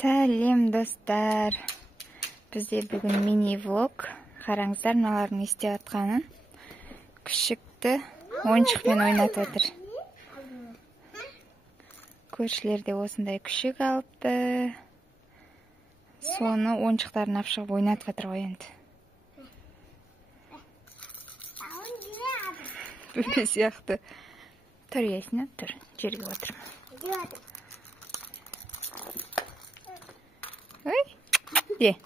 Сәлем достар. Бізде бүгін мини влог. Қараңыздар, мыналардың не істеп жатқанын. Күшікті ойыншықпен ойнатып отыр. Көршілер де осындай күшік алыпты. Соны ойыншықтарын алып шығып ойнатып жатыр ғой енді. Бөбе сияқты. Тұр есіне, тұр. Жерге отырма. Ой, де.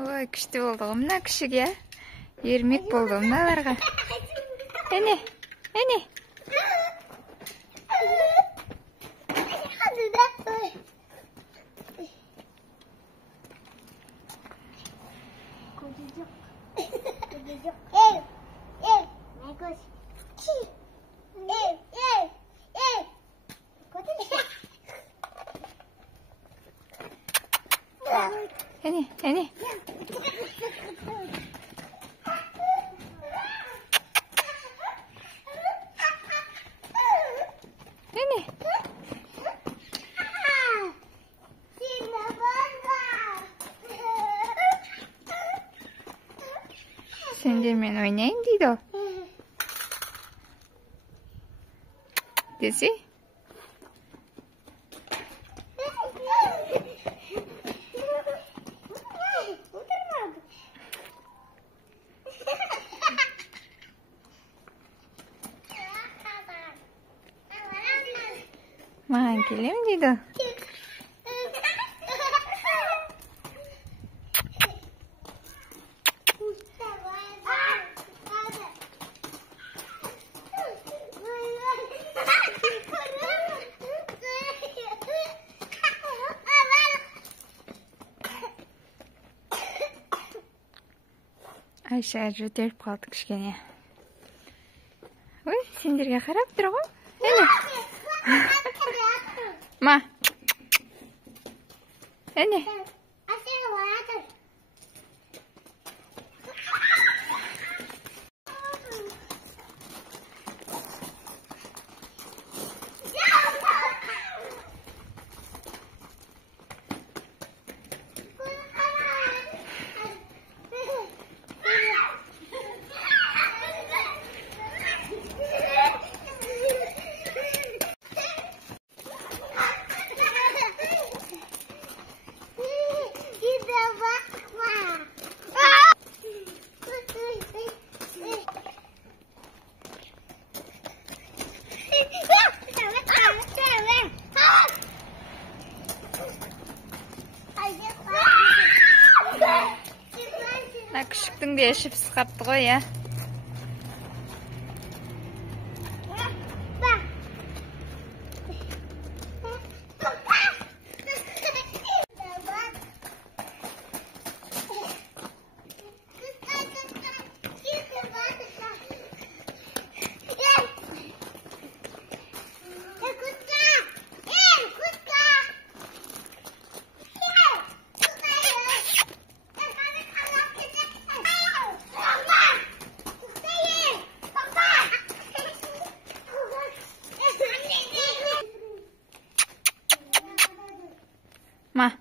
Ой, күшті болды ғой мына күшік, я. Ермек болды мыналарға. Әне. Әне. Сендермен ойнайын дейді ол. Десе? Маған келем дейді. Айша жөтеліп қалды кішкене. Ой, сендерге қарап тұр ғой. Ма. Әне. Күшіктің де ішіп сықапты ғой, я. Ма.